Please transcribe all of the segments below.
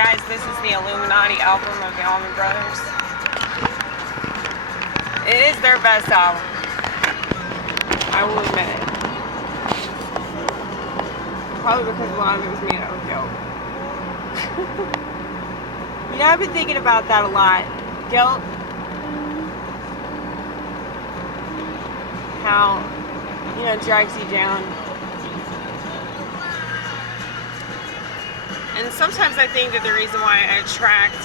guys, this is the Illuminati album of the Allman Brothers. It is their best album. I will admit it. Probably because a lot of it was made out of guilt. You know, I've been thinking about that a lot. Guilt. How, you know, drags you down. And sometimes I think that the reason why I attract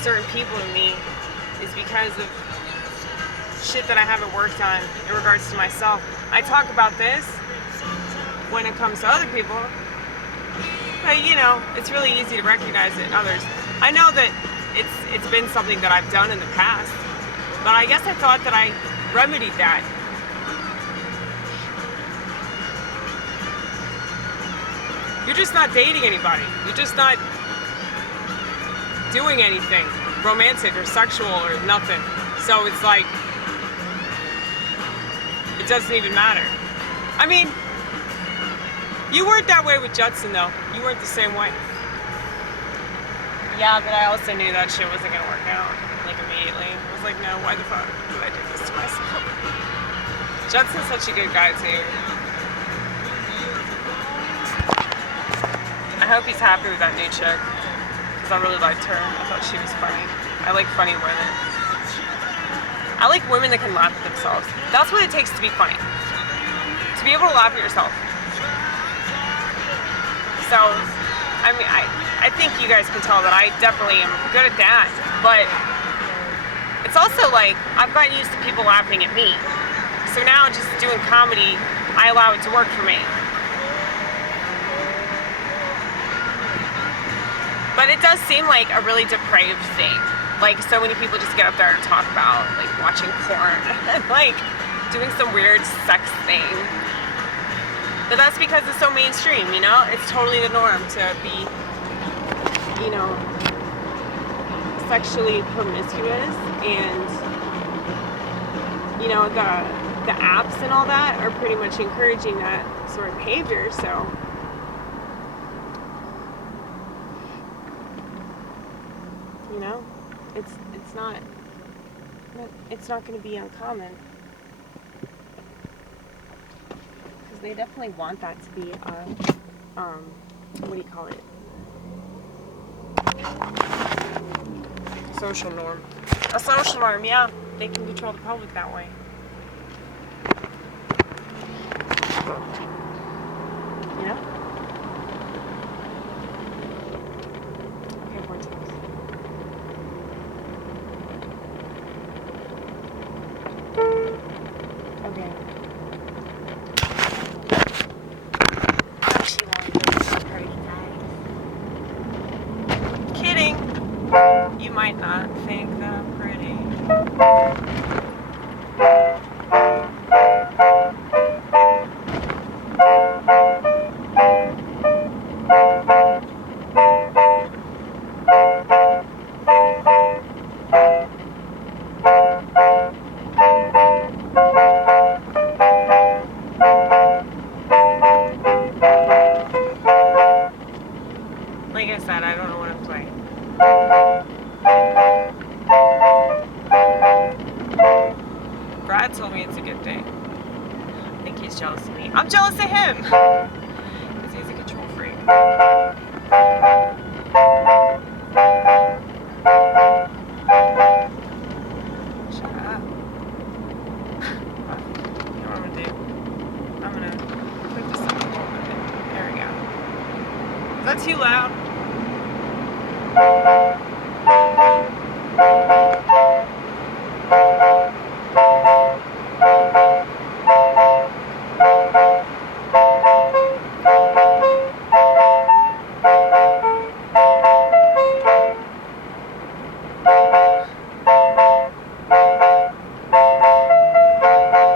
certain people to me is because of shit that I haven't worked on in regards to myself. I talk about this when it comes to other people, but you know, it's really easy to recognize it in others. I know that it's been something that I've done in the past, but I guess I thought that I remedied that. You're just not dating anybody. You're just not doing anything romantic or sexual or nothing. So it's like, it doesn't even matter. I mean, you weren't that way with Judson though. You weren't the same way. Yeah, but I also knew that shit wasn't gonna work out, like immediately. I was like, no, why the fuck did I do this to myself? Judson's such a good guy too. I hope he's happy with that new chick, because I really liked her. I thought she was funny. I like funny women. I like women that can laugh at themselves. That's what it takes to be funny. To be able to laugh at yourself. So, I mean, I think you guys can tell that I definitely am good at that, but it's also like, I've gotten used to people laughing at me. So now just doing comedy, I allow it to work for me. But it does seem like a really depraved thing. Like, so many people just get up there and talk about, like, watching porn and, like, doing some weird sex thing. But that's because it's so mainstream, you know? It's totally the norm to be, you know, sexually promiscuous. And, you know, the apps and all that are pretty much encouraging that sort of behavior, so... You know, it's not going to be uncommon, because they definitely want that to be a what do you call it? Social norm. A social norm, yeah. They can control the public that way. You know? Okay, vortex. Okay. She won't be pretty nice. Kidding. You might not think that I'm pretty. Like I said, I don't know what I'm playing. Brad told me it's a good thing. I think he's jealous of me. I'm jealous of him! Because he's a control freak. Shut up. You know what I'm gonna do? I'm gonna put this up a little bit. There we go. Is that too loud?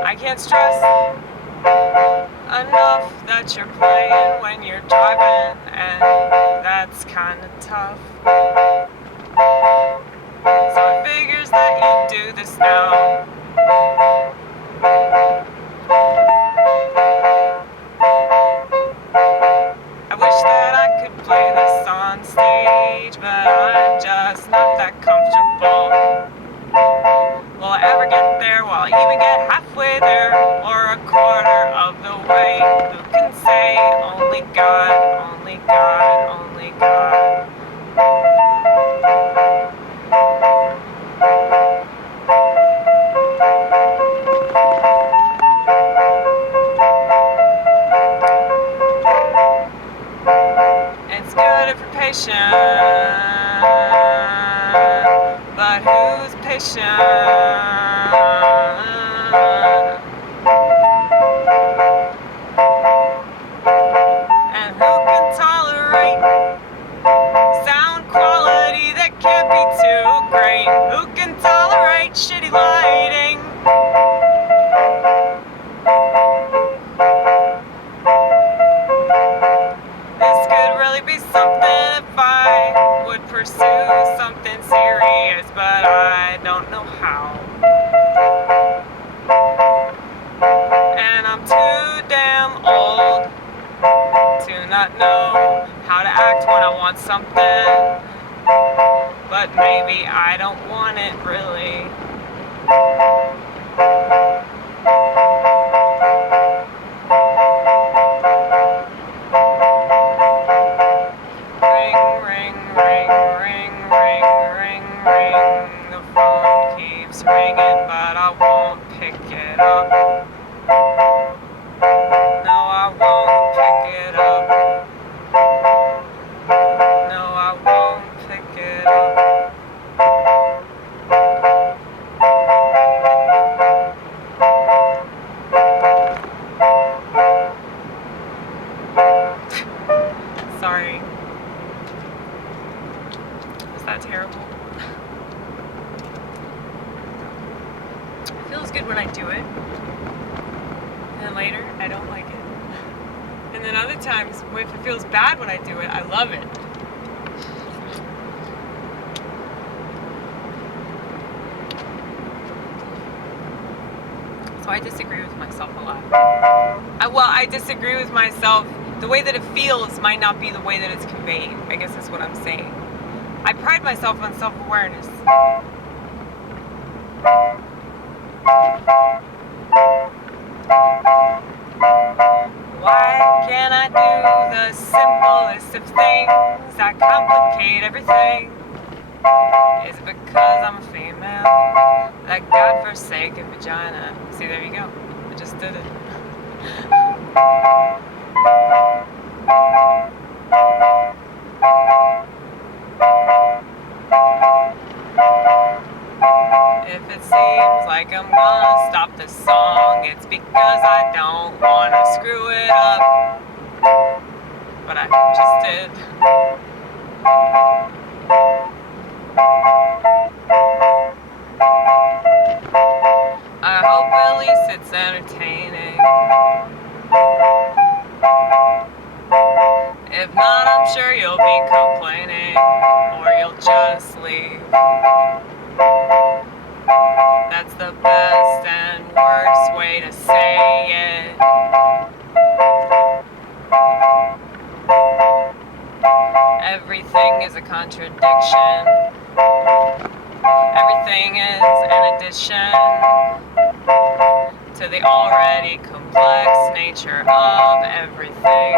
I can't stress enough that you're playing when you're driving, and that's kinda tough. So it figures that you do this now. I wish that I could play this on stage, but way. Who can say? Only God, only God, only God. It's good if you're patient, but who's patient? And who can tolerate sound quality that can't be too great? Who can tolerate shitty lighting? This could really be something if I would pursue something serious, but I don't know how. And I'm too damn old to not know how to act when I want something, but maybe I don't want it really. Ring, ring, ring, ring, ring, ring, ring. The phone keeps ringing, but I won't pick it up. No, I won't pick it up. No, I won't pick it up. Sorry. Was that terrible? It feels good when I do it. And then later, I don't like it. And then other times, if it feels bad when I do it, I love it. So I disagree with myself a lot. I disagree with myself. The way that it feels might not be the way that it's conveyed. I guess that's what I'm saying. I pride myself on self-awareness. Why can't I do the simplest of things that complicate everything? Is it because I'm a female? That godforsaken vagina. See, there you go. I just did it. If it seems like I'm gonna stop the song, it's because I don't wanna screw it up. But I just did. I hope at least it's entertaining. If not, I'm sure you'll be complaining, or you'll just leave. That's the best and worst way to say it. Everything is a contradiction. Everything is an addition to the already complex nature of everything.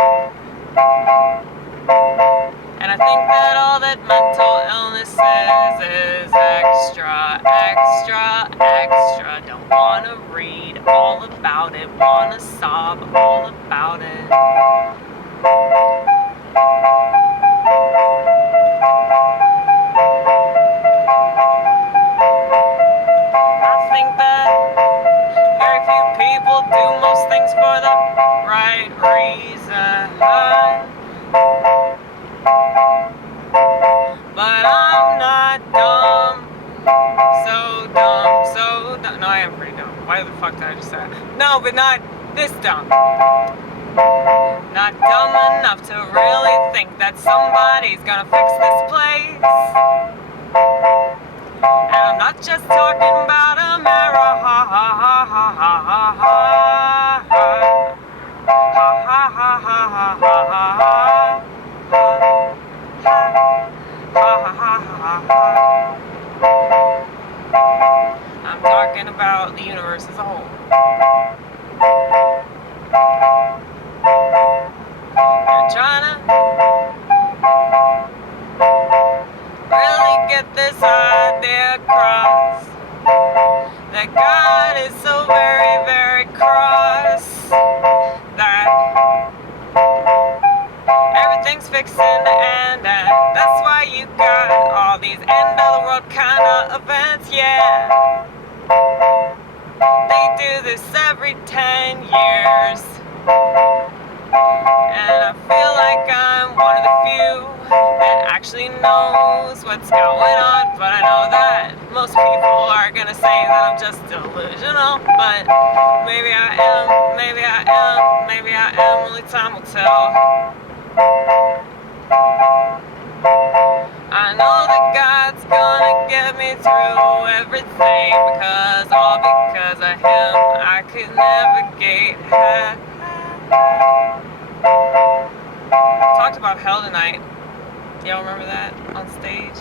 And I think that all that mental illness is extra, extra, extra. Don't wanna read all about it, wanna sob all about it. I think that very few people do most things for the right reason. But I'm not dumb. So dumb, so dumb. No, I am pretty dumb. Why the fuck did I just say that? No, but not this dumb. Not dumb enough to really think that somebody's gonna fix this place. And I'm not just talking about America. Ha ha ha ha ha ha ha ha ha ha ha ha ha. I'm talking about the universe as a whole. beside the cross. That God is so very, very cross. That everything's fixing to end, and that's why you got all these end of the world kind of events, yeah. They do this every 10 years. And I feel like I'm one of the few that actually knows what's going on. But I know that most people are gonna say that I'm just delusional. But maybe I am, maybe I am, maybe I am, only time will tell. I know that God's gonna get me through everything, because all because of Him I could navigate hell. Talked about hell tonight. Y'all remember that on stage?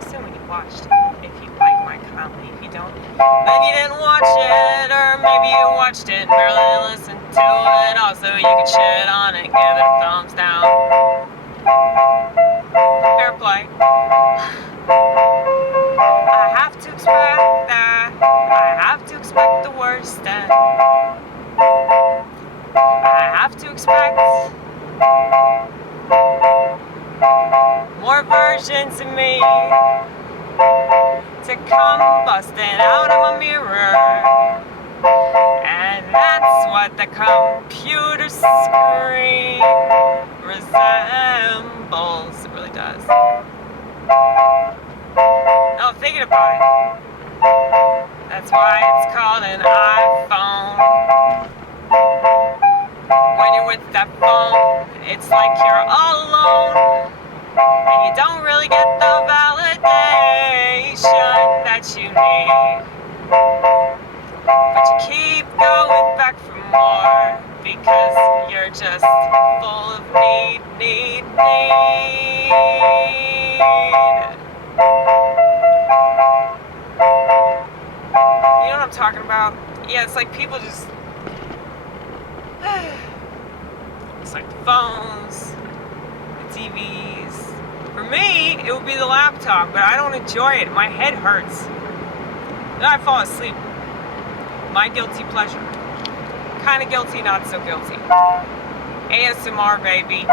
Assuming you watched it, if you like my comedy. If you don't, then you didn't watch it, or maybe you watched it and barely listened to it. Also, you could shit on it and give it a thumbs down. Fair play. I have to expect that. I have to expect the worst, and I have to expect more versions of me to come busting out of my mirror. And that's what the computer screen resembles. It really does. Now thinking about it, that's why it's called an iPhone. When you're with that phone, it's like you're all alone, and you don't really get the validation that you need. But you keep going back for more, because you're just full of need. You know what I'm talking about? Yeah, it's like people just... It's like the phones, the TVs. For me, it would be the laptop, but I don't enjoy it. My head hurts. Then I fall asleep. My guilty pleasure. Kind of guilty, not so guilty. ASMR, baby.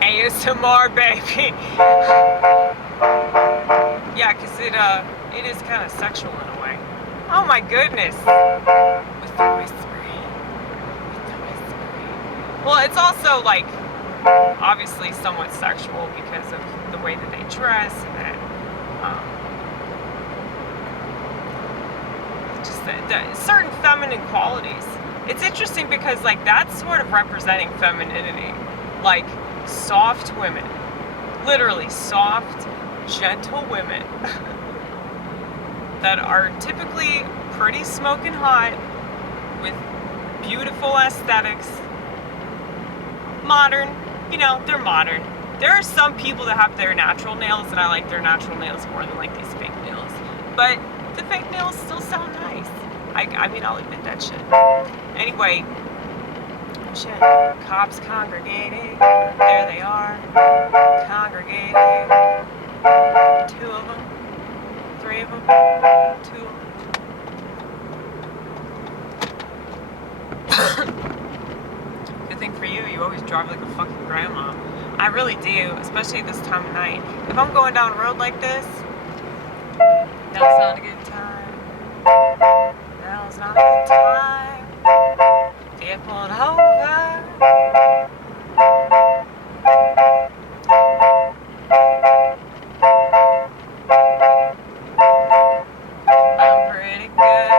ASMR, baby. Yeah, because it is kind of sexual in a way. Oh my goodness. With the whispering. Well, it's also like obviously somewhat sexual because of the way that they dress and that just the certain feminine qualities. It's interesting because like that's sort of representing femininity, like soft women, literally soft, gentle women that are typically pretty smoking hot with beautiful aesthetics. Modern, you know, they're modern. There are some people that have their natural nails, and I like their natural nails more than like these fake nails. But the fake nails still sound nice. I mean, I'll admit that shit. Anyway, shit. Cops congregating. There they are. Congregating. 2 of them. 3 of them. 2 of them. Good thing for you, you always drive like a fucking grandma. I really do, especially this time of night. If I'm going down a road like this, now's not a good time. Now's not a good time to get pulled over. I'm pretty good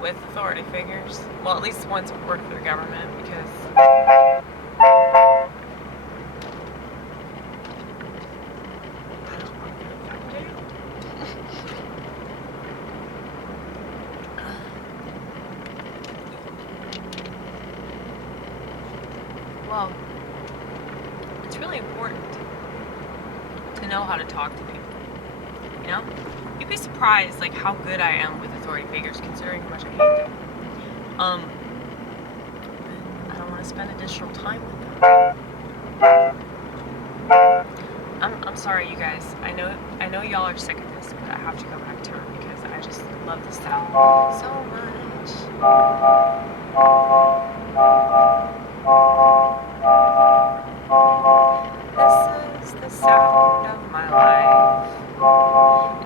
with authority figures. Well, at least the ones who work for the government, because I don't want to affect you. Well, it's really important to know how to talk to people. You know? You'd be surprised like how good I am with authority figures, considering how much I hate them. I don't want to spend additional time with them. sorry, you guys. I know y'all are sick of this, but I have to go back to her because I just love the sound so much. This is the sound of my life.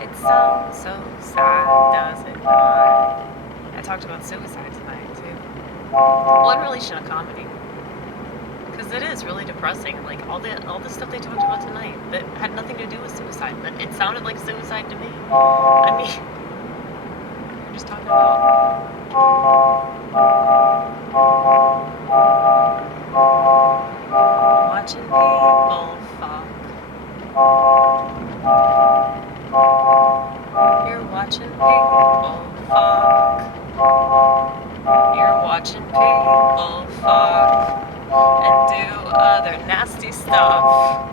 It sounds so sad, does it not? I talked about suicide tonight too. Well, in relation to comedy. Because it is really depressing. Like all the stuff they talked about tonight that had nothing to do with suicide, but it sounded like suicide to me. I mean, we're just talking about watching people fuck. You're watching people fuck. You're watching people fuck and do other nasty stuff.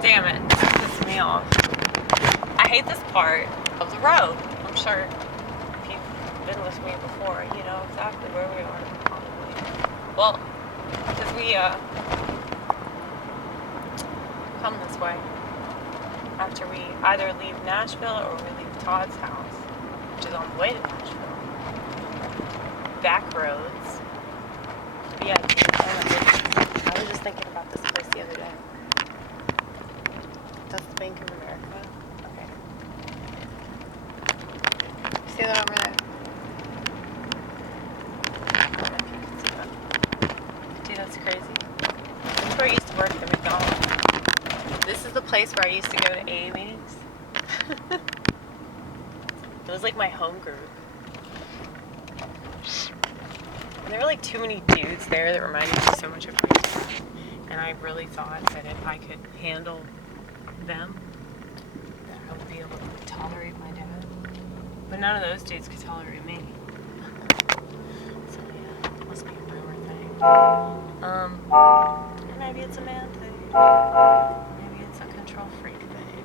Damn it, that pissed me off. I hate this part of the road. I'm sure if you've been with me before, you know exactly where we are, probably. Well, because we come this way after we either leave Nashville or we leave Todd's house, which is on the way to Nashville. Back roads. Yeah, oh my goodness. I was just thinking about this place the other day. That's the Bank of America. Okay. See that over there? I don't know if you can see that. Dude, that's crazy. This is where I used to work at the McDonald's. This is the place where I used to go to AA meetings. It was like my home group. And there were like too many dudes there that reminded me so much of my dad. And I really thought that if I could handle them, that I would be able to tolerate my dad. But none of those dudes could tolerate me. So yeah, it must be a boomer thing. Or maybe it's a man thing. Maybe it's a control freak thing.